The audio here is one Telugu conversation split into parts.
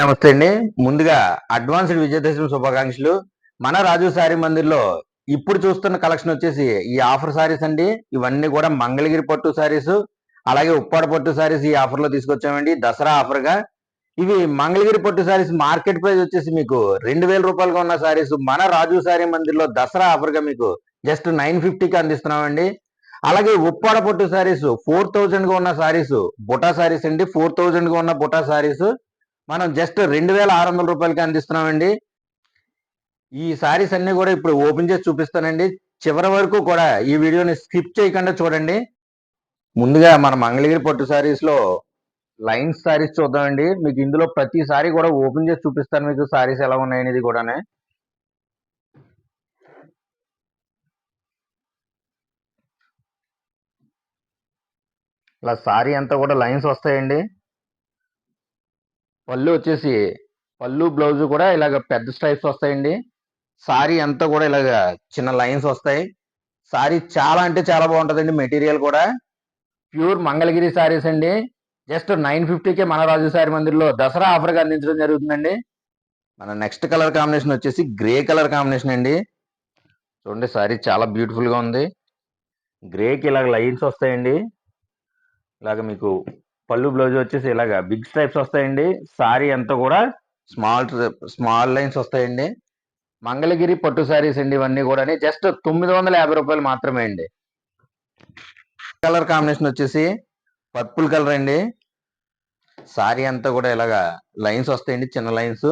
నమస్తే అండి. ముందుగా అడ్వాన్స్డ్ విజయదశమి శుభాకాంక్షలు. మన రాజు సారీ మందిర్లో ఇప్పుడు చూస్తున్న కలెక్షన్ వచ్చేసి ఈ ఆఫర్ సారీస్ అండి. ఇవన్నీ కూడా మంగళగిరి పట్టు సారీస్ అలాగే ఉప్పాడ పట్టు సారీస్ ఈ ఆఫర్లో తీసుకొచ్చామండి. దసరా ఆఫర్గా ఇవి మంగళగిరి పట్టు సారీస్ మార్కెట్ ప్రైస్ వచ్చేసి మీకు రెండు వేల రూపాయలుగా ఉన్న సారీస్ మన రాజు సారీ మందిర్లో దసరా ఆఫర్గా మీకు జస్ట్ నైన్ ఫిఫ్టీకి అందిస్తున్నామండి. అలాగే ఉప్పాడ పట్టు సారీస్ ఫోర్ థౌజండ్గా ఉన్న సారీస్ బుటా సారీస్ అండి. ఫోర్ థౌజండ్గా ఉన్న బుటా సారీస్ మనం జస్ట్ రెండు వేల ఆరు వందల రూపాయలకి అందిస్తున్నామండి. ఈ సారీస్ అన్ని కూడా ఇప్పుడు ఓపెన్ చేసి చూపిస్తానండి. చివరి వరకు కూడా ఈ వీడియోని స్కిప్ చేయకుండా చూడండి. ముందుగా మన మంగళగిరి పట్టు సారీస్లో లైన్స్ సారీస్ చూద్దామండి. మీకు ఇందులో ప్రతి సారీ కూడా ఓపెన్ చేసి చూపిస్తాను మీకు సారీస్ ఎలా ఉన్నాయనేది కూడానే. ఇలా సారీ అంతా కూడా లైన్స్ వస్తాయండి. పళ్ళు వచ్చేసి పళ్ళు బ్లౌజ్ కూడా ఇలాగ పెద్ద స్ట్రైప్స్ వస్తాయండి. సారీ అంతా కూడా ఇలాగ చిన్న లైన్స్ వస్తాయి. సారీ చాలా అంటే చాలా బాగుంటుందండి మెటీరియల్ కూడా. ప్యూర్ మంగళగిరి సారీస్ అండి. జస్ట్ నైన్ ఫిఫ్టీకే మన రాజు సారీ మందిర్లో దసరా ఆఫర్గా అందించడం జరుగుతుందండి. మన నెక్స్ట్ కలర్ కాంబినేషన్ వచ్చేసి గ్రే కలర్ కాంబినేషన్ అండి. చూడండి సారీ చాలా బ్యూటిఫుల్గా ఉంది. గ్రేకి ఇలాగ లైన్స్ వస్తాయండి. ఇలాగ మీకు పళ్ళు బ్లౌజ్ వచ్చేసి ఇలాగా బిగ్ స్ట్రైప్స్ వస్తాయండి. సారీ అంతా కూడా స్మాల్ స్మాల్ లైన్స్ వస్తాయండి. మంగళగిరి పట్టు సారీస్ అండి ఇవన్నీ కూడా జస్ట్ తొమ్మిది వందల యాభై రూపాయలు మాత్రమే అండి. కలర్ కాంబినేషన్ వచ్చేసి పర్పుల్ కలర్ అండి. సారీ అంతా కూడా ఇలాగా లైన్స్ వస్తాయండి చిన్న లైన్స్.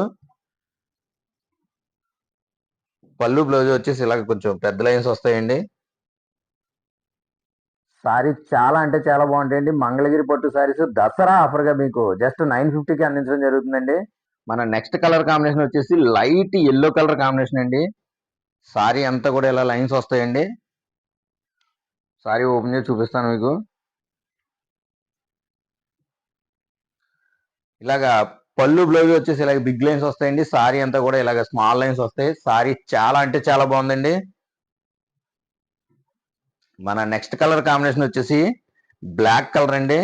పళ్ళు బ్లౌజ్ వచ్చేసి ఇలాగ కొంచెం పెద్ద లైన్స్ వస్తాయండి. సారీస్ చాలా అంటే చాలా బాగుంటాయండి. మంగళగిరి పట్టు సారీస్ దసరా ఆఫర్గా మీకు జస్ట్ నైన్ ఫిఫ్టీకి అందించడం జరుగుతుందండి. మన నెక్స్ట్ కలర్ కాంబినేషన్ వచ్చేసి లైట్ ఎల్లో కలర్ కాంబినేషన్ అండి. సారీ అంతా కూడా ఇలా లైన్స్ వస్తాయండి. సారీ ఓపెన్ చేసి చూపిస్తాను మీకు. ఇలాగా పళ్ళు బ్లౌజ్ వచ్చేసి ఇలాగ బిగ్ లైన్స్ వస్తాయండి. సారీ అంతా కూడా ఇలాగ స్మాల్ లైన్స్ వస్తాయి. సారీ చాలా అంటే చాలా బాగుందండి. మన నెక్స్ట్ కలర్ కాంబినేషన్ వచ్చేసి బ్లాక్ కలర్ అండి.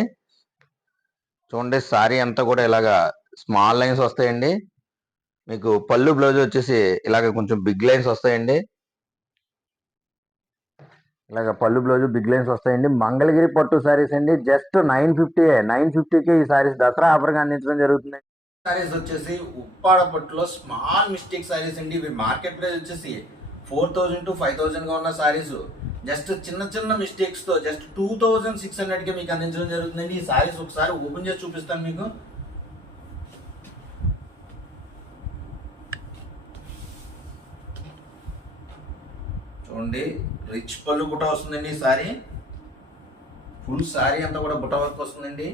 చూడండి సారీ అంతా కూడా ఇలాగా స్మాల్ లైన్స్ వస్తాయండి. మీకు పళ్ళు బ్లౌజ్ వచ్చేసి ఇలాగ కొంచెం బిగ్ లైన్స్ వస్తాయండి. ఇలాగ పళ్ళు బ్లౌజ్ బిగ్ లైన్స్ వస్తాయండి. మంగళగిరి పట్టు సారీస్ అండి. జస్ట్ నైన్ ఫిఫ్టీ నైన్ ఫిఫ్టీకి ఈ సారీస్ దసరా ఆఫర్గా అందించడం జరుగుతుంది. సారీస్ వచ్చేసి ఉప్పాడ పట్టులో స్మాల్ మిస్టేక్ సారీస్ అండి. ఇవి మార్కెట్ ప్రైస్ వచ్చేసి ఫోర్ థౌజండ్ టు ఫైవ్ థౌజండ్గా ఉన్న సారీస్ జస్ట్ చిన్న చిన్న మిస్టేక్స్తో జస్ట్ టూ థౌజండ్ సిక్స్ హండ్రెడ్కి మీకు అందించడం జరుగుతుందండి. ఈ సారీస్ ఒకసారి ఓపెన్ చేసి చూపిస్తాను మీకు. చూడండి రిచ్ పళ్ళు బుట్ట వస్తుందండి ఈ సారీ. ఫుల్ సారీ అంతా కూడా బుట్ట వర్క్ వస్తుందండి.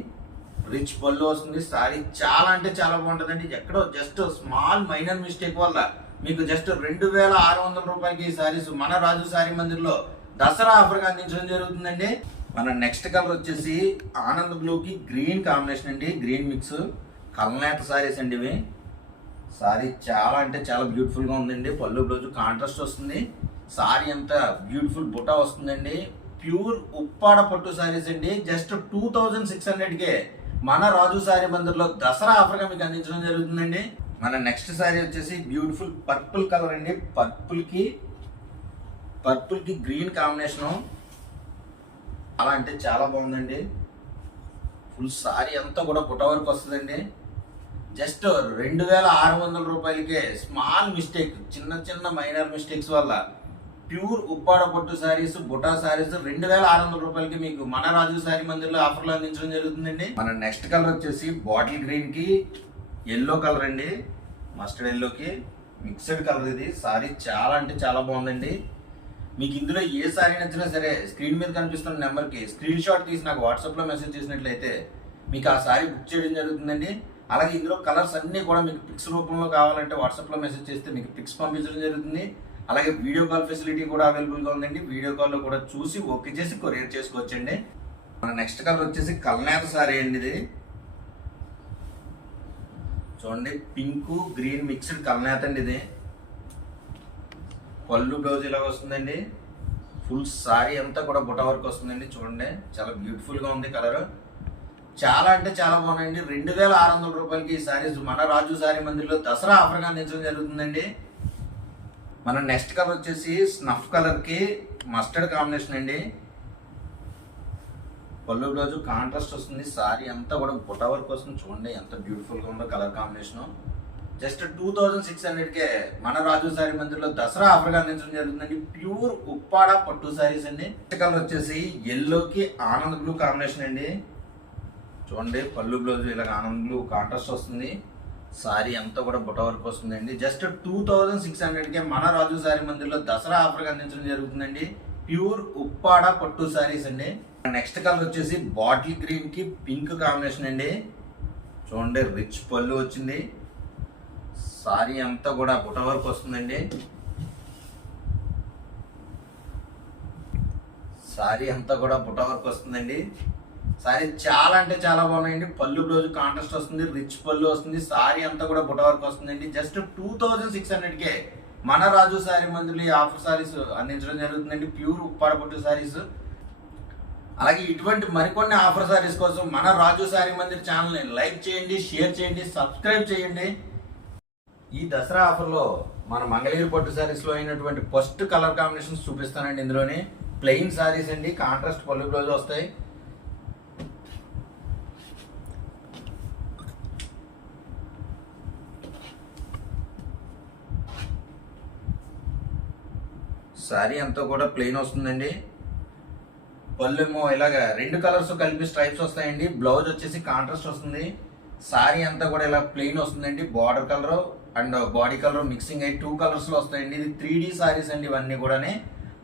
రిచ్ పళ్ళు వస్తుంది. సారీ చాలా అంటే చాలా బాగుంటుందండి. ఎక్కడో జస్ట్ స్మాల్ మైనర్ మిస్టేక్ వల్ల మీకు జస్ట్ రెండు వేల ఆరు వందల రూపాయలకి ఈ సారీస్ మన రాజు సారీ మందిర్లో దసరా ఆఫర్గా అందించడం జరుగుతుందండి. మన నెక్స్ట్ కలర్ వచ్చేసి ఆనంద్ బ్లూకి గ్రీన్ కాంబినేషన్ అండి. Green mix. కల్నేత సారీస్ అండి ఇవి. సారీ చాలా అంటే చాలా బ్యూటిఫుల్గా ఉందండి. పళ్ళు బ్లౌజ్ కాంట్రాస్ట్ వస్తుంది. సారీ అంతా బ్యూటిఫుల్ బుట్ట వస్తుందండి. ప్యూర్ ఉప్పాడ పట్టు సారీస్ అండి. జస్ట్ టూ థౌజండ్ సిక్స్ హండ్రెడ్కే మన రాజు సారీ బందర్లో దసరా ఆఫర్గా మీకు అందించడం జరుగుతుందండి. మన నెక్స్ట్ సారీ వచ్చేసి బ్యూటిఫుల్ పర్పుల్ కలర్ అండి. పర్పుల్కి పర్పుల్కి గ్రీన్ కాంబినేషను అలా అంటే చాలా బాగుందండి. ఫుల్ సారీ అంతా కూడా బుట్ట వరకు వస్తుందండి. జస్ట్ రెండు వేల ఆరు వందల రూపాయలకే స్మాల్ మిస్టేక్ చిన్న చిన్న మైనర్ మిస్టేక్స్ వల్ల ప్యూర్ ఉప్పాడ పట్టు శారీస్ బుటా శారీస్ రెండు వేల ఆరు వందల రూపాయలకి మీకు మన రాజు శారీ మందిర్లో ఆఫర్లు అందించడం జరుగుతుందండి. మన నెక్స్ట్ కలర్ వచ్చేసి బాటిల్ గ్రీన్కి ఎల్లో కలర్ అండి. మస్టర్డ్ ఎల్లోకి మిక్స్డ్ కలర్ ఇది. సారీ చాలా అంటే చాలా బాగుందండి. మీకు ఇందులో ఏ సారీ నచ్చినా సరే స్క్రీన్ మీద కనిపిస్తున్న నెంబర్కి స్క్రీన్ షాట్ తీసి నాకు వాట్సాప్లో మెసేజ్ చేసినట్లయితే మీకు ఆ సారీ బుక్ చేయడం జరుగుతుందండి. అలాగే ఇందులో కలర్స్ అన్నీ కూడా మీకు పిక్స్ రూపంలో కావాలంటే వాట్సాప్లో మెసేజ్ చేస్తే మీకు పిక్స్ పంపించడం జరుగుతుంది. అలాగే వీడియో కాల్ ఫెసిలిటీ కూడా అవైలబుల్గా ఉందండి. వీడియో కాల్లో కూడా చూసి ఓకే చేసి కొరియర్ చేసుకోవచ్చండి. మన నెక్స్ట్ కలర్ వచ్చేసి కల్నేత సారీ అండి ఇది. చూడండి పింక్ గ్రీన్ మిక్స్డ్ కల్నేత అండి ఇది. పళ్ళు బ్లౌజ్ ఇలా వస్తుందండి. ఫుల్ సారీ అంతా కూడా బుట్ట వర్క్ వస్తుందండి. చూడండి చాలా బ్యూటిఫుల్గా ఉంది కలర్. చాలా అంటే చాలా బాగున్నాయండి. రెండు వేల ఆరు వందల రూపాయలకి ఈ సారీస్ మన రాజు సారీ మందిర్లో దసరా ఆఫర్గా అందించడం జరుగుతుందండి. మన నెక్స్ట్ కలర్ వచ్చేసి స్నఫ్ కలర్కి మస్టర్డ్ కాంబినేషన్ అండి. పళ్ళు బ్లౌజ్ కాంట్రాస్ట్ వస్తుంది. సారీ అంతా కూడా బుట్ట వర్క్ వస్తుంది. చూడండి ఎంత బ్యూటిఫుల్గా ఉందో colour combination just two thousand six హండ్రెడ్కే మన రాజు సారీ మందిర్లో దసరా ఆఫర్గా అందించడం జరుగుతుందండి. ప్యూర్ ఉప్పాడ పట్టు సారీస్ అండి. నెక్స్ట్ కలర్ వచ్చేసి ఎల్లోకి ఆనంద్ బ్లూ కాంబినేషన్ అండి. చూడండి పళ్ళు బ్లౌజ్ ఇలా ఆనంద్ బ్లూ కాంట్రాస్ట్ వస్తుంది. సారీ అంతా కూడా బుట్ట వరకు వస్తుందండి. జస్ట్ టూ థౌజండ్ సిక్స్ హండ్రెడ్కే మన రాజు సారీ మందిర్లో దసరా ఆఫర్గా అందించడం జరుగుతుందండి. ప్యూర్ ఉప్పాడ పట్టు సారీస్ అండి. నెక్స్ట్ కలర్ వచ్చేసి బాటిల్ గ్రీన్కి పింక్ కాంబినేషన్ అండి. చూడండి రిచ్ పళ్ళు వచ్చింది. సారీ అంతా కూడా బుట్ట వర్క్ వస్తుందండి. సారీ అంతా కూడా బుట్ట వర్క్ వస్తుందండి. సారీ చాలా అంటే చాలా బాగున్నాయండి. పళ్ళు బ్లౌజ్ కాంట్రాస్ట్ వస్తుంది రిచ్ పళ్ళు వస్తుంది. సారీ అంతా కూడా బుట్ట వర్క్ వస్తుందండి. జస్ట్ టూ థౌజండ్ సిక్స్ హండ్రెడ్కే మన రాజు సారీ మందులు ఈ ఆఫర్ సారీస్ అందించడం జరుగుతుందండి. ప్యూర్ ఉప్పాడ పట్టు సారీస్. అలాగే ఇటువంటి మరికొన్ని ఆఫర్ సారీస్ కోసం మన రాజు సారీ మందిర్ ఛానల్ని లైక్ చేయండి షేర్ చేయండి సబ్స్క్రైబ్ చేయండి. ఈ దసరా ఆఫర్లో మన మంగళగిరి పట్టు శారీస్లో అయినటువంటి ఫస్ట్ కలర్ కాంబినేషన్స్ చూపిస్తానండి ఇందులోనే. ప్లెయిన్ శారీస్ అండి కాంట్రాస్ట్ పళ్ళు బ్లౌజ్ వస్తాయి. శారీ అంతా కూడా ప్లెయిన్ వస్తుందండి. పళ్ళు ఏమో ఇలాగ రెండు కలర్స్ కలిపి స్ట్రైప్స్ వస్తాయండి. బ్లౌజ్ వచ్చేసి కాంట్రాస్ట్ వస్తుంది. శారీ అంతా కూడా ఇలా ప్లెయిన్ వస్తుందండి. Border colour and body colour mixing అయ్యి టూ కలర్స్లో వస్తాయండి. ఇది త్రీ డి సారీస్ అండి ఇవన్నీ కూడానే.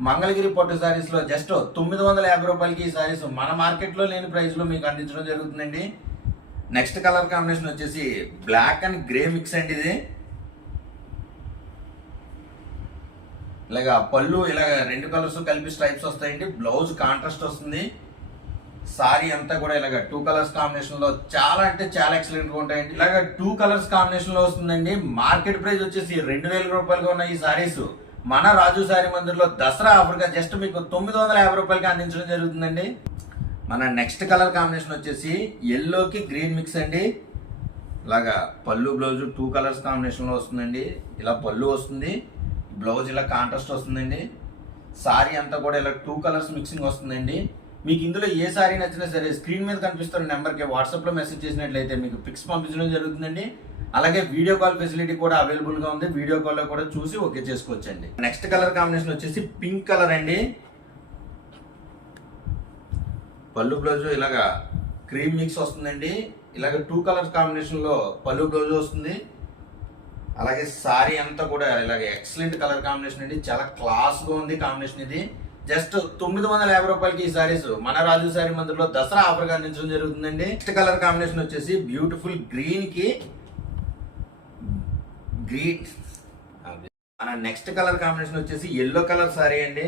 మంగళగిరి పట్టు శారీస్లో జస్ట్ తొమ్మిది వందల యాభై రూపాయలకి ఈ సారీస్ మన మార్కెట్లో లేని ప్రైస్లో మీకు అందించడం జరుగుతుందండి. నెక్స్ట్ కలర్ కాంబినేషన్ వచ్చేసి బ్లాక్ అండ్ గ్రే మిక్స్ అండి ఇది. ఇలాగ పళ్ళు ఇలాగ రెండు కలర్స్ కలిపి స్ట్రైప్స్ వస్తాయండి. బ్లౌజ్ కాంట్రాస్ట్ వస్తుంది. సారీ అంతా కూడా ఇలాగ టూ కలర్స్ కాంబినేషన్లో చాలా అంటే చాలా ఎక్సలెంట్గా ఉంటాయండి. ఇలాగ టూ కలర్స్ కాంబినేషన్లో వస్తుందండి. మార్కెట్ ప్రైస్ వచ్చేసి రెండు వేల రూపాయలుగా ఉన్న ఈ సారీస్ మన రాజు సారీ మందిర్లో దసరా ఆఫర్గా జస్ట్ మీకు తొమ్మిది వందల యాభై రూపాయలకి అందించడం జరుగుతుందండి. మన నెక్స్ట్ కలర్ కాంబినేషన్ వచ్చేసి ఎల్లోకి గ్రీన్ మిక్స్ అండి. ఇలాగా పళ్ళు బ్లౌజ్ టూ కలర్స్ కాంబినేషన్లో వస్తుందండి. ఇలా పళ్ళు వస్తుంది. బ్లౌజ్ ఇలా కాంట్రాస్ట్ వస్తుందండి. సారీ అంతా కూడా ఇలా టూ కలర్స్ మిక్సింగ్ వస్తుందండి. మీకు ఇందులో ఏ సారీ నచ్చినా సరే స్క్రీన్ మీద కనిపిస్తున్న నెంబర్కి వాట్సాప్లో మెసేజ్ చేసినట్లయితే మీకు పిక్స్ పంపించడం జరుగుతుందండి. అలాగే వీడియో కాల్ ఫెసిలిటీ కూడా అవైలబుల్గా ఉంది. వీడియో కాల్లో కూడా చూసి ఓకే చేసుకోవచ్చండి. నెక్స్ట్ కలర్ కాంబినేషన్ వచ్చేసి పింక్ కలర్ అండి. పళ్ళు బ్లౌజ్ ఇలాగా క్రీమ్ మిక్స్ వస్తుందండి. ఇలాగ టూ కలర్స్ కాంబినేషన్లో పళ్ళు బ్లౌజ్ వస్తుంది. అలాగే సారీ అంతా కూడా ఇలాగ ఎక్సలెంట్ కలర్ కాంబినేషన్ అండి. చాలా క్లాస్గా ఉంది కాంబినేషన్ ఇది. జస్ట్ తొమ్మిది వందల యాభై రూపాయలకి ఈ సారీస్ మన రాజు సారీ మందిలో దసరా ఆఫర్గా అందించడం జరుగుతుందండి. నెక్స్ట్ కలర్ కాంబినేషన్ వచ్చేసి బ్యూటిఫుల్ గ్రీన్కి గ్రీన్ మన నెక్స్ట్ కలర్ కాంబినేషన్ వచ్చేసి ఎల్లో కలర్ సారీ అండి.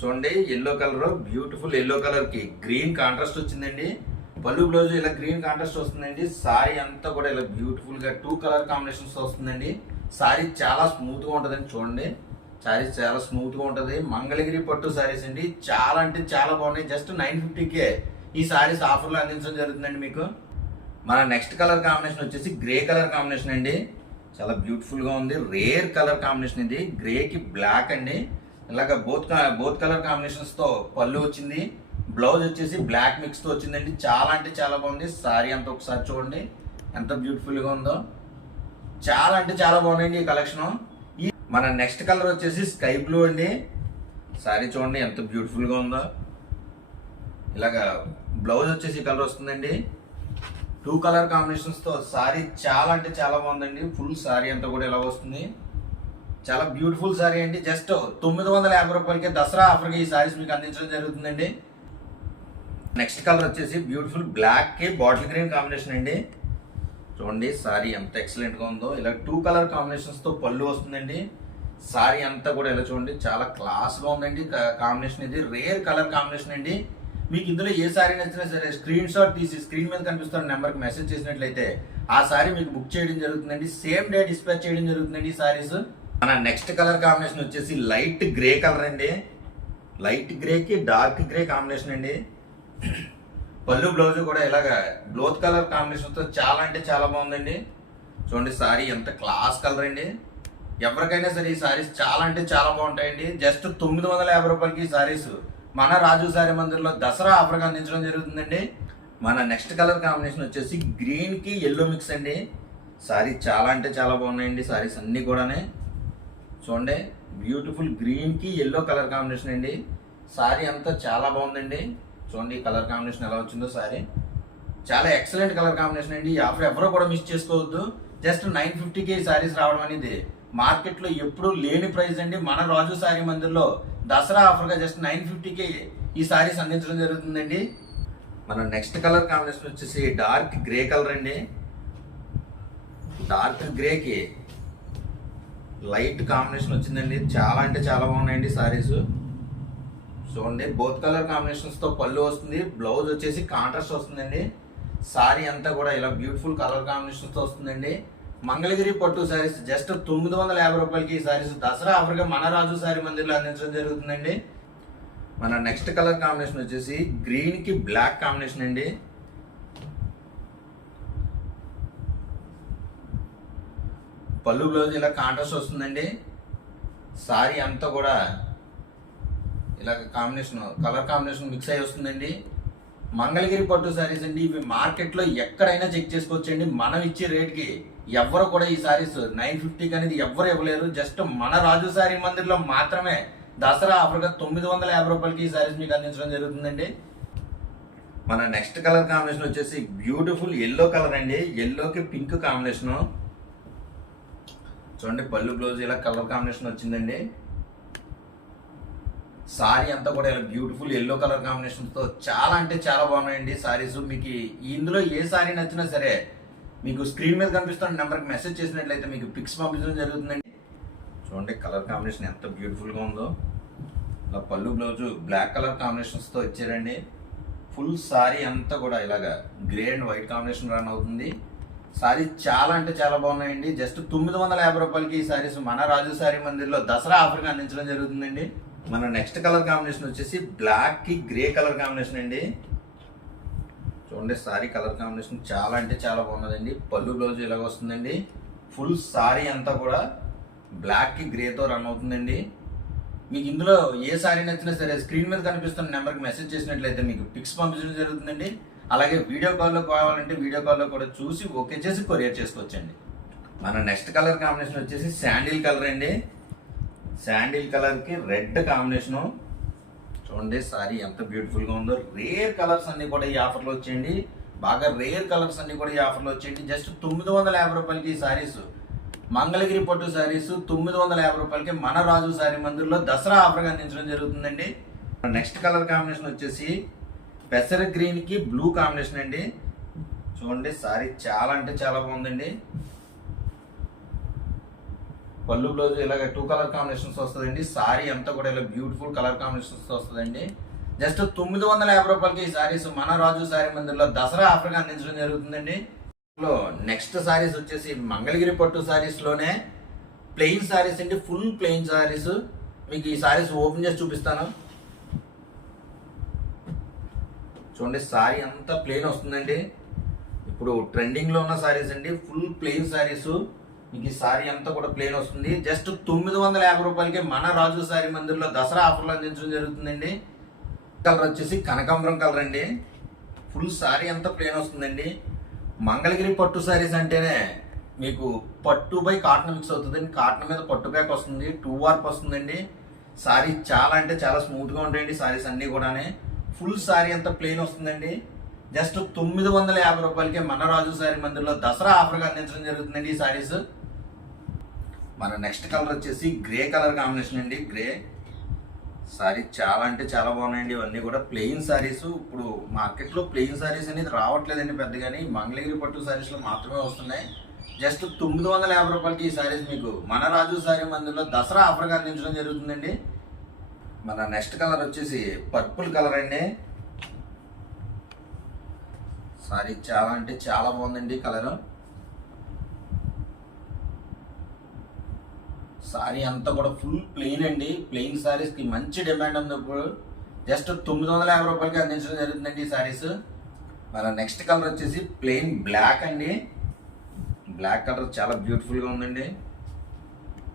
చూడండి ఎల్లో కలర్ బ్యూటిఫుల్ ఎల్లో కలర్కి గ్రీన్ కాంట్రాస్ట్ వచ్చిందండి. పళ్ళు బ్లౌజ్ ఇలా గ్రీన్ కాంట్రాస్ట్ వస్తుందండి. సారీ అంతా కూడా ఇలా బ్యూటిఫుల్గా టూ కలర్ కాంబినేషన్స్ వస్తుందండి. సారీ చాలా స్మూత్గా ఉంటుందండి చూడండి. సారీస్ చాలా స్మూత్గా ఉంటుంది. మంగళగిరి పట్టు సారీస్ అండి. చాలా అంటే చాలా బాగున్నాయి. జస్ట్ నైన్ ఫిఫ్టీకే ఈ సారీస్ ఆఫర్లో అందించడం జరుగుతుందండి మీకు. మన నెక్స్ట్ కలర్ కాంబినేషన్ వచ్చేసి గ్రే కలర్ కాంబినేషన్ అండి. చాలా బ్యూటిఫుల్గా ఉంది. రేర్ కలర్ కాంబినేషన్ ఇది. గ్రేకి బ్లాక్ అండి. ఇలాగ బోత్ బోత్ కలర్ కాంబినేషన్స్తో పళ్ళు వచ్చింది. బ్లౌజ్ వచ్చేసి బ్లాక్ మిక్స్తో వచ్చిందండి. చాలా అంటే చాలా బాగుంది. సారీ అంతా ఒకసారి చూడండి. ఎంత బ్యూటిఫుల్గా ఉందో. చాలా అంటే చాలా బాగుందండి ఈ కలెక్షన్ మన నెక్స్ట్ కలర్ వచ్చేసి స్కై బ్లూ అండి. సారీ చూడండి ఎంత బ్యూటిఫుల్గా ఉందో. ఇలాగా బ్లౌజ్ వచ్చేసి ఈ కలర్ వస్తుందండి. టూ కలర్ కాంబినేషన్స్తో సారీ చాలా అంటే చాలా బాగుందండి. ఫుల్ సారీ అంతా కూడా ఇలా వస్తుంది. చాలా బ్యూటిఫుల్ సారీ అండి. జస్ట్ తొమ్మిది వందల యాభై రూపాయలకి దసరా ఆఫర్కి ఈ సారీస్ మీకు అందించడం జరుగుతుందండి. నెక్స్ట్ కలర్ వచ్చేసి బ్యూటిఫుల్ బ్లాక్కి బాటిల్ గ్రీన్ కాంబినేషన్ అండి. చూడండి సారీ ఎంత ఎక్సలెంట్గా ఉందో. ఇలా టూ కలర్ కాంబినేషన్స్తో పళ్ళు వస్తుందండి. సారీ అంతా కూడా ఇలా చూడండి చాలా క్లాస్గా ఉందండి. కాంబినేషన్ ఇది. రేర్ కలర్ కాంబినేషన్ అండి. మీకు ఇందులో ఏ సారీ నచ్చినా సరే స్క్రీన్ షాట్ తీసి స్క్రీన్ మీద కనిపిస్తున్న నెంబర్కి మెసేజ్ చేసినట్లయితే ఆ సారీ మీకు బుక్ చేయడం జరుగుతుందండి. సేమ్ డే డిస్పాచ్ చేయడం జరుగుతుందండి ఈ సారీస్ మన నెక్స్ట్ కలర్ కాంబినేషన్ వచ్చేసి లైట్ గ్రే కలర్ అండి. లైట్ గ్రేకి డార్క్ గ్రే కాంబినేషన్ అండి. పళ్ళు బ్లౌజ్ కూడా ఇలాగ బ్లోత్ కలర్ కాంబినేషన్తో చాలా అంటే చాలా బాగుందండి. చూడండి సారీ ఎంత క్లాస్ కలర్ అండి. ఎవరికైనా సరే ఈ సారీస్ చాలా అంటే చాలా బాగుంటాయండి. జస్ట్ తొమ్మిది వందల యాభై రూపాయలకి ఈ సారీస్ మన రాజు సారీ మందిర్లో దసరా ఆఫర్గా అందించడం జరుగుతుందండి. మన నెక్స్ట్ కలర్ కాంబినేషన్ వచ్చేసి గ్రీన్కి ఎల్లో మిక్స్ అండి. సారీ చాలా అంటే చాలా బాగున్నాయండి సారీస్ అన్నీ కూడానే. చూడండి బ్యూటిఫుల్ గ్రీన్కి ఎల్లో కలర్ కాంబినేషన్ అండి. సారీ అంతా చాలా బాగుందండి. చూడండి కలర్ కాంబినేషన్ ఎలా వచ్చిందో సారీ. చాలా ఎక్సలెంట్ కలర్ కాంబినేషన్ అండి. ఈ ఆఫర్ ఎవరో కూడా మిస్ చేసుకోవద్దు. జస్ట్ నైన్ ఫిఫ్టీకి సారీస్ రావడం అనేది మార్కెట్లో ఎప్పుడు లేని ప్రైస్ అండి. మన రాజు సారీ మందిర్లో దసరా ఆఫర్గా జస్ట్ నైన్ ఫిఫ్టీకి ఈ సారీస్ అందించడం జరుగుతుందండి. మన నెక్స్ట్ కలర్ కాంబినేషన్ వచ్చేసి డార్క్ గ్రే కలర్ అండి. డార్క్ గ్రేకి లైట్ కాంబినేషన్ వచ్చిందండి. చాలా అంటే చాలా బాగున్నాయండి సారీస్ చూడండి బోత్ కలర్ కాంబినేషన్స్తో పళ్ళు వస్తుంది బ్లౌజ్ వచ్చేసి కాంట్రాస్ట్ వస్తుందండి. సారీ అంతా కూడా ఇలా బ్యూటిఫుల్ కలర్ కాంబినేషన్స్తో వస్తుందండి. మంగళగిరి పట్టు శారీస్ జస్ట్ తొమ్మిది వందల యాభై రూపాయలకి ఈ సారీస్ దసరా ఆఫర్గా మన రాజు సారీ మందిర్లో అందించడం జరుగుతుందండి. మన నెక్స్ట్ కలర్ కాంబినేషన్ వచ్చేసి గ్రీన్కి బ్లాక్ కాంబినేషన్ అండి. పళ్ళు బ్లౌజ్ ఇలా కాంట్రాస్ట్ వస్తుందండి. సారీ అంతా కూడా ఇలా కాంబినేషన్ కలర్ కాంబినేషన్ మిక్స్ అయ్యి వస్తుందండి. మంగళగిరి పట్టు శారీస్ అండి ఇవి మార్కెట్లో ఎక్కడైనా చెక్ చేసుకోవచ్చండి. మనం ఇచ్చే రేట్కి ఎవరు కూడా ఈ శారీస్ నైన్ ఫిఫ్టీకి అనేది ఎవరు ఇవ్వలేరు. జస్ట్ మన రాజు సారీ మందిర్లో మాత్రమే దసరా ఆఫర్గా తొమ్మిది వందల యాభై రూపాయలకి ఈ శారీస్ మీకు అందించడం జరుగుతుందండి. మన నెక్స్ట్ కలర్ కాంబినేషన్ వచ్చేసి బ్యూటిఫుల్ ఎల్లో కలర్ అండి. ఎల్లోకి పింక్ కాంబినేషను చూడండి పళ్ళు బ్లౌజ్ ఇలా కలర్ కాంబినేషన్ వచ్చిందండి. సారీ అంతా కూడా ఇలా బ్యూటిఫుల్ ఎల్లో కలర్ కాంబినేషన్తో చాలా అంటే చాలా బాగున్నాయండి. సారీస్ మీకు ఇందులో ఏ సారీ నచ్చినా సరే మీకు స్క్రీన్ మీద కనిపిస్తున్న నెంబర్కి మెసేజ్ చేసినట్లయితే మీకు పిక్స్ పంపించడం జరుగుతుందండి. చూడండి కలర్ కాంబినేషన్ ఎంత బ్యూటిఫుల్గా ఉందో. ఇలా పళ్ళు బ్లౌజు బ్లాక్ కలర్ కాంబినేషన్స్తో ఇచ్చారండి. ఫుల్ సారీ అంతా కూడా ఇలాగా grey and white combination run అవుతుంది. సారీ చాలా అంటే చాలా బాగున్నాయండి. జస్ట్ తొమ్మిది వందల యాభై రూపాయలకి ఈ సారీస్ మన రాజు సారీ మందిర్లో దసరా ఆఫర్గా అందించడం జరుగుతుందండి. మన నెక్స్ట్ కలర్ కాంబినేషన్ వచ్చేసి బ్లాక్కి గ్రే కలర్ కాంబినేషన్ అండి. చూడండి సారీ కలర్ కాంబినేషన్ చాలా అంటే చాలా బాగున్నదండి. పళ్ళు బ్లౌజ్ ఇలాగ వస్తుందండి. ఫుల్ సారీ అంతా కూడా బ్లాక్కి గ్రేతో రన్ అవుతుందండి. మీకు ఇందులో ఏ సారీ నచ్చినా సరే స్క్రీన్ మీద కనిపిస్తున్న నెంబర్కి మెసేజ్ చేసినట్లయితే మీకు పిక్స్ పంపించడం జరుగుతుందండి. అలాగే వీడియో కాల్లో కావాలంటే వీడియో కాల్లో కూడా చూసి ఓకే చేసి కొరియర్ చేసుకోవచ్చండి. మన నెక్స్ట్ కలర్ కాంబినేషన్ వచ్చేసి శాండిల్ కలర్ అండి. శాండిల్ కలర్కి రెడ్ కాంబినేషను. చూడండి సారీ ఎంత బ్యూటిఫుల్గా ఉందో. రేర్ కలర్స్ అన్ని కూడా ఈ ఆఫర్లో వచ్చేయండి. బాగా రేర్ కలర్స్ అన్ని కూడా ఈ ఆఫర్లో వచ్చేయండి. జస్ట్ తొమ్మిది వందల యాభై రూపాయలకి ఈ సారీస్ మంగళగిరి పట్టు సారీస్ తొమ్మిది వందల యాభై రూపాయలకి మన రాజు సారీ మందిర్లో దసరా ఆఫర్గా అందించడం జరుగుతుందండి. నెక్స్ట్ కలర్ కాంబినేషన్ వచ్చేసి పెసర గ్రీన్కి బ్లూ కాంబినేషన్ అండి. చూడండి సారీ చాలా అంటే చాలా బాగుందండి. పళ్ళు బ్లౌజ్ ఇలాగ టూ కలర్ కాంబినేషన్స్ వస్తుందండి. సారీ అంతా కూడా ఇలా బ్యూటిఫుల్ కలర్ కాంబినేషన్స్ వస్తుందండి. జస్ట్ తొమ్మిది వందల యాభై రూపాయలకి ఈ సారీస్ మన రాజు సారీ మందిర్లో దసరా ఆఫర్గా అందించడం జరుగుతుందండి. నెక్స్ట్ సారీస్ వచ్చేసి మంగళగిరి పట్టు సారీస్లోనే ప్లెయిన్ సారీస్ అండి. ఫుల్ ప్లెయిన్ సారీస్ మీకు ఈ సారీస్ ఓపెన్ చేసి చూపిస్తాను. చూడండి సారీ అంతా ప్లెయిన్ వస్తుందండి. ఇప్పుడు ట్రెండింగ్లో ఉన్న సారీస్ అండి. ఫుల్ ప్లెయిన్ సారీసు మీకు ఈ సారీ అంతా కూడా ప్లేన్ వస్తుంది. జస్ట్ తొమ్మిది వందల యాభై రూపాయలకి మన రాజు సారీ మందిర్లో దసరా ఆఫర్లు అందించడం జరుగుతుందండి. కలర్ వచ్చేసి కనకాంబరం కలర్ అండి. ఫుల్ సారీ అంతా ప్లేన్ వస్తుందండి. మంగళగిరి పట్టు సారీస్ అంటేనే మీకు పట్టు బై కాటన్ మిక్స్ అవుతుందండి. కాటన్ మీద పట్టు బ్యాక్ వస్తుంది. టూ వార్ప్ వస్తుందండి. సారీ చాలా అంటే చాలా స్మూత్గా ఉంటాయండి సారీస్ అన్ని కూడానే. ఫుల్ సారీ అంతా ప్లెయిన్ వస్తుందండి. జస్ట్ తొమ్మిది వందల యాభై రూపాయలకి మన రాజు సారీ మందిర్లో దసరా ఆఫర్గా అందించడం జరుగుతుందండి ఈ సారీస్. మన నెక్స్ట్ కలర్ వచ్చేసి గ్రే కలర్ కాంబినేషన్ అండి. గ్రే. సారీ చాలా అంటే చాలా బాగున్నాయండి. ఇవన్నీ కూడా ప్లెయిన్ సారీస్. ఇప్పుడు మార్కెట్లో ప్లెయిన్ సారీస్ అనేది రావట్లేదండి పెద్దగాని. మంగళగిరి పట్టు శారీస్లో మాత్రమే వస్తున్నాయి. జస్ట్ తొమ్మిది వందల యాభై రూపాయలకి ఈ సారీస్ మీకు మన రాజు సారీ మందిలో దసరా ఆఫర్గా అందించడం జరుగుతుందండి. మన నెక్స్ట్ కలర్ వచ్చేసి పర్పుల్ కలర్ అండి. సారీ చాలా అంటే చాలా బాగుందండి కలర్. సారీ అంతా కూడా ఫుల్ ప్లెయిన్ అండి. ప్లెయిన్ సారీస్కి మంచి డిమాండ్ ఉంది ఇప్పుడు జస్ట్ తొమ్మిది వందల యాభై రూపాయలకి అందించడం జరుగుతుందండి ఈ సారీస్ మన నెక్స్ట్ కలర్ వచ్చేసి ప్లెయిన్ బ్లాక్ అండి. బ్లాక్ కలర్ చాలా బ్యూటిఫుల్గా ఉందండి.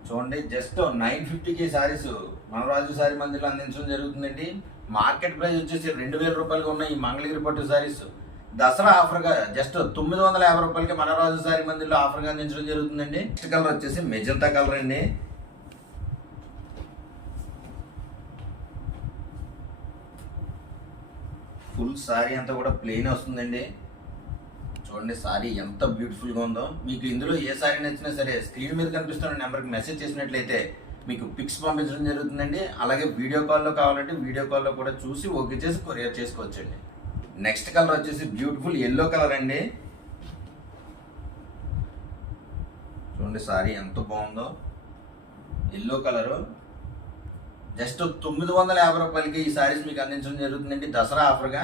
చూడండి జస్ట్ నైన్ ఫిఫ్టీకి శారీస్ మనరాజు శారీ మందిలో అందించడం జరుగుతుందండి. మార్కెట్ ప్రైస్ వచ్చేసి రెండు వేల రూపాయలుగా ఉన్న ఈ మంగళగిరి పట్టు శారీస్ దసరా ఆఫర్గా జస్ట్ తొమ్మిది వందల యాభై రూపాయలకి మనరాజు సారీ శారీ మందిలో ఆఫర్గా అందించడం జరుగుతుందండి. నెక్స్ట్ కలర్ వచ్చేసి మెజంతా కలర్ అండి. ఫుల్ శారీ అంతా కూడా ప్లెయిన్ వస్తుందండి. చూడండి శారీ ఎంత బ్యూటిఫుల్గా ఉందో. మీకు ఇందులో ఏ శారీ నచ్చినా సరే స్క్రీన్ మీద కనిపిస్తున్న నెంబర్కి మెసేజ్ చేసినట్లయితే మీకు పిక్స్ పంపించడం జరుగుతుందండి. అలాగే వీడియో కాల్లో కావాలంటే వీడియో కాల్లో కూడా చూసి ఓకే చేసి కొరియర్ చేసుకోవచ్చండి. నెక్స్ట్ కలర్ వచ్చేసి బ్యూటిఫుల్ ఎల్లో కలర్ అండి. చూడండి సారీ ఎంత బాగుందో. ఎల్లో కలరు జస్ట్ తొమ్మిది వందల యాభై రూపాయలకి ఈ శారీస్ మీకు అందించడం జరుగుతుందండి. దసరా ఆఫర్గా.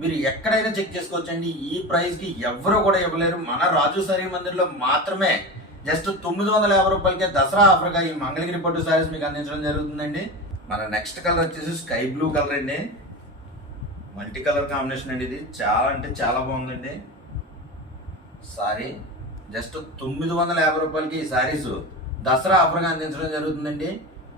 మీరు ఎక్కడైనా చెక్ చేసుకోవచ్చండి. ఈ ప్రైస్కి ఎవరు కూడా ఇవ్వలేరు. మన రాజు సారీ మందిర్లో మాత్రమే జస్ట్ తొమ్మిది వందల యాభై రూపాయలకే దసరా ఆఫర్గా ఈ మంగళగిరి పట్టు శారీస్ మీకు అందించడం జరుగుతుందండి. మన నెక్స్ట్ కలర్ వచ్చేసి స్కై బ్లూ కలర్ అండి. మల్టీ కలర్ కాంబినేషన్ అండి ఇది. చాలా అంటే చాలా బాగుందండి. సారీ జస్ట్ తొమ్మిది వందల యాభై రూపాయలకి ఈ శారీస్ దసరా ఆఫర్గా అందించడం జరుగుతుందండి.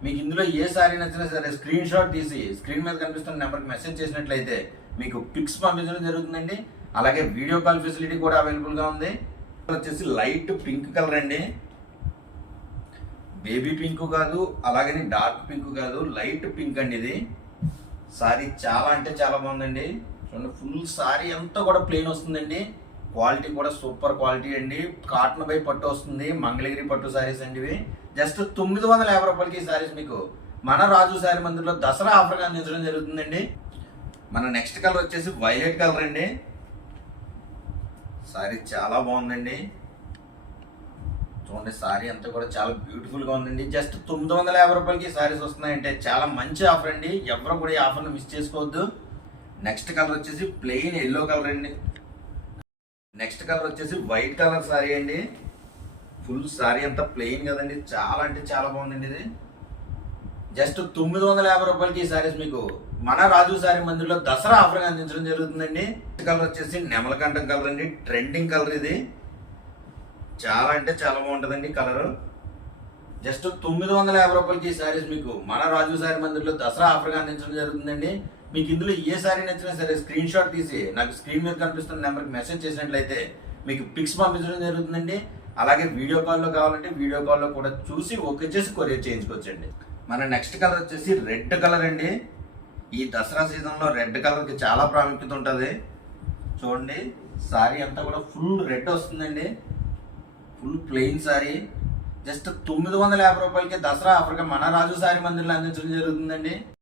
మీకు ఇందులో ఏ సారీ నచ్చినా సరే స్క్రీన్ షాట్ తీసి స్క్రీన్ మీద కనిపిస్తున్న నెంబర్కి మెసేజ్ చేసినట్లయితే మీకు పిక్స్ పంపించడం జరుగుతుందండి. అలాగే వీడియో కాల్ ఫెసిలిటీ కూడా అవైలబుల్గా ఉంది. వచ్చేసి లైట్ పింక్ కలర్ అండి. బేబీ పింక్ కాదు అలాగని డార్క్ పింక్ కాదు లైట్ పింక్ అండి ఇది. సారీ చాలా అంటే చాలా బాగుందండి. చూడండి ఫుల్ సారీ అంతా కూడా ప్లెయిన్ వస్తుందండి. క్వాలిటీ కూడా సూపర్ క్వాలిటీ అండి. కాటన్ బై పట్టు వస్తుంది. మంగళగిరి పట్టు శారీస్ అండి ఇవి. జస్ట్ తొమ్మిది వందల యాభై రూపాయలకి ఈ శారీస్ మీకు మన రాజు సారీ మందిర్లో దసరా ఆఫర్గా అందించడం జరుగుతుందండి. మన నెక్స్ట్ కలర్ వచ్చేసి వైలెట్ కలర్ అండి. శారీ చాలా బాగుందండి. చూడండి శారీ అంతా కూడా చాలా బ్యూటిఫుల్గా ఉందండి. జస్ట్ తొమ్మిది వందల యాభై రూపాయలకి శారీస్ వస్తున్నాయంటే చాలా మంచి ఆఫర్ అండి. ఎవరు కూడా ఈ ఆఫర్ని మిస్ చేసుకోవద్దు. నెక్స్ట్ కలర్ వచ్చేసి ప్లెయిన్ ఎల్లో కలర్ అండి. నెక్స్ట్ కలర్ వచ్చేసి వైట్ కలర్ సారీ అండి. ఫుల్ సారీ అంతా ప్లెయిన్ కదండి. చాలా అంటే చాలా బాగుందండి ఇది. జస్ట్ తొమ్మిది వందల యాభై రూపాయలకి ఈ సారీస్ మీకు మన రాజు సారీ మందిర్లో దసరా ఆఫర్గా అందించడం జరుగుతుందండి. కలర్ వచ్చేసి నెమలకంఠం కలర్ అండి. ట్రెండింగ్ కలర్ ఇది. చాలా అంటే చాలా బాగుంటుందండి కలర్. జస్ట్ తొమ్మిది వందల యాభై రూపాయలకి ఈ సారీస్ మీకు మన రాజు సారీ మందిర్లో దసరా ఆఫర్గా అందించడం జరుగుతుందండి. మీకు ఇందులో ఏ సారీ నచ్చినా సరే స్క్రీన్ షాట్ తీసి నాకు స్క్రీన్ మీద కనిపిస్తున్న నెంబర్కి మెసేజ్ చేసినట్లయితే మీకు పిక్స్ పంపించడం జరుగుతుందండి. అలాగే వీడియో కాల్లో కావాలంటే వీడియో కాల్లో కూడా చూసి ఓకే చేసి కొరియర్ చేయించుకోవచ్చండి. మన నెక్స్ట్ కలర్ వచ్చేసి రెడ్ కలర్ అండి. ఈ దసరా సీజన్లో రెడ్ కలర్కి చాలా ప్రాముఖ్యత ఉంటుంది. చూడండి సారీ అంతా కూడా ఫుల్ రెడ్ వస్తుందండి. Full plain sari. జస్ట్ తొమ్మిది వందల యాభై రూపాయలకి దసరా ఆఫర్గా మన రాజు సారీ మందిర్లో అందించడం జరుగుతుందండి.